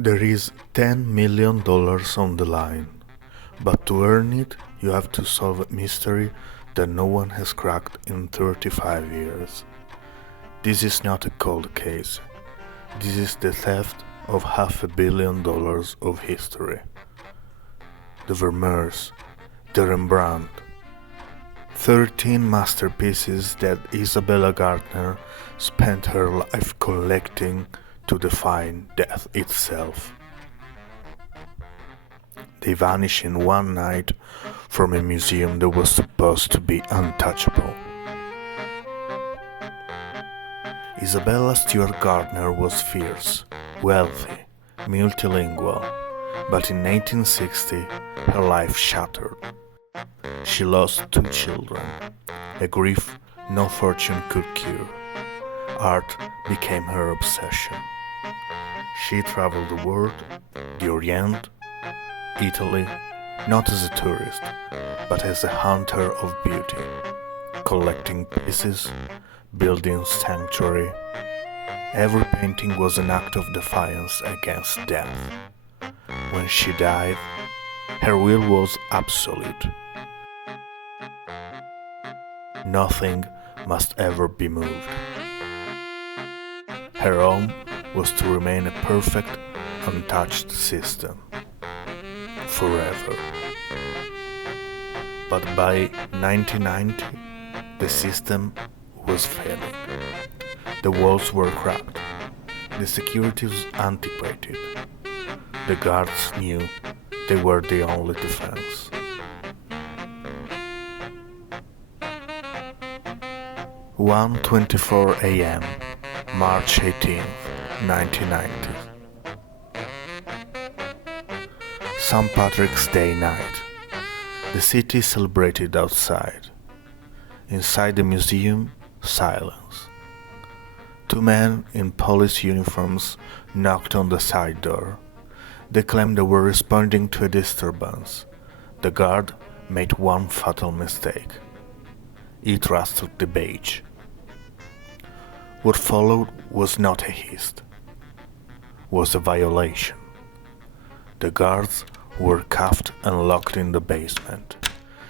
There is $10 million on the line, but to earn it, you have to solve a mystery that no one has cracked in 35 years. This is not a cold case. This is the theft of $500 million of history. The Vermeers, the Rembrandt, 13 masterpieces that Isabella Gardner spent her life collecting to define death itself. They vanish in one night from a museum that was supposed to be untouchable. Isabella Stewart Gardner was fierce, wealthy, multilingual, but in 1860 her life shattered. She lost 2 children, a grief no fortune could cure. Art became her obsession. She traveled the world, the Orient, Italy, not as a tourist, but as a hunter of beauty, collecting pieces, building sanctuary. Every painting was an act of defiance against death. When she died, her will was absolute. Nothing must ever be moved. Her home was to remain a perfect, untouched system. Forever. But by 1990, the system was failing. The walls were cracked. The security was antiquated. The guards knew they were the only defense. 1:24 a.m., March 18, 1990. St. Patrick's Day night. The city celebrated outside. Inside the museum, silence. 2 men in police uniforms knocked on the side door. They claimed they were responding to a disturbance. The guard made one fatal mistake. He trusted the badge. What followed was not a heist, was a violation. The guards were cuffed and locked in the basement.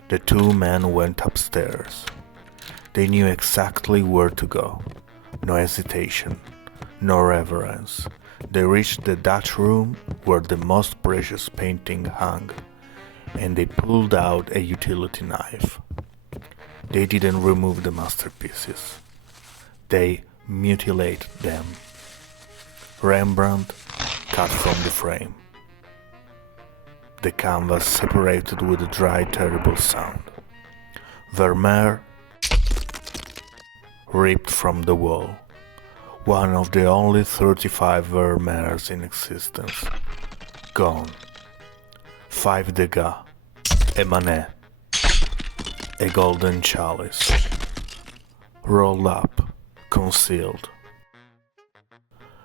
The 2 men went upstairs. They knew exactly where to go. No hesitation, no reverence. They reached the Dutch room where the most precious painting hung, and they pulled out a utility knife. They didn't remove the masterpieces. They mutilated them. Rembrandt cut from the frame. The canvas separated with a dry, terrible sound. Vermeer ripped from the wall. One of the only 35 Vermeers in existence. Gone. 5 Degas. A Manet. A golden chalice. Rolled up. Concealed.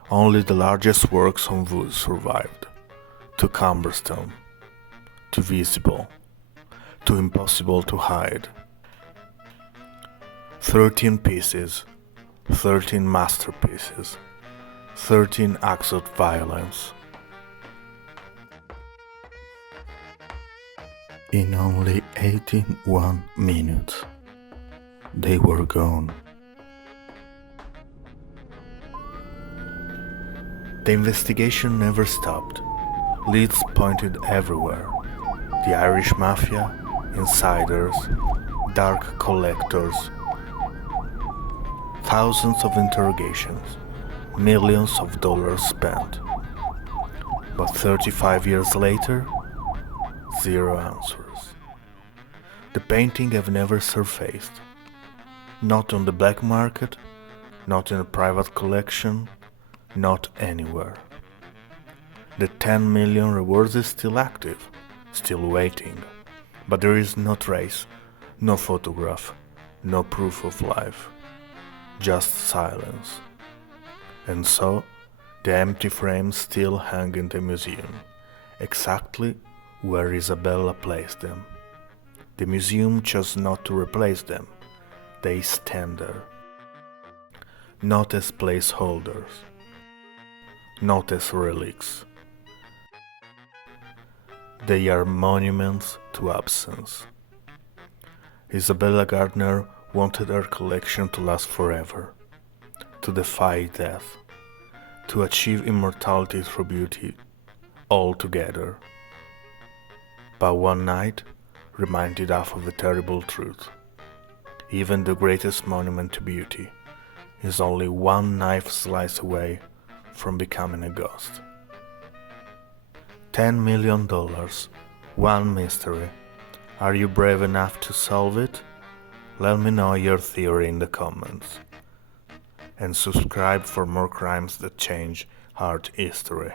Only the largest works on wood survived. Too cumbersome. Too visible. Too impossible to hide. 13 pieces. 13 masterpieces. 13 acts of violence. In only 81 minutes, they were gone. The investigation never stopped. Leads pointed everywhere. The Irish mafia, insiders, dark collectors. Thousands of interrogations, millions of dollars spent. But 35 years later, 0 answers. The painting have never surfaced. Not on the black market, not in a private collection, not anywhere. The 10 million rewards is still active, still waiting, but there is no trace, no photograph, no proof of life, just silence. And so, the empty frames still hang in the museum, exactly where Isabella placed them. The museum chose not to replace them, they stand there. Not as placeholders, not as relics, They are monuments to absence. Isabella Gardner wanted her collection to last forever, to defy death, to achieve immortality through beauty, all together. But one night reminded us of the terrible truth. Even the greatest monument to beauty is only one knife slice away from becoming a ghost. $10 million, one mystery. Are you brave enough to solve it? Let me know your theory in the comments. And subscribe for more crimes that change art history.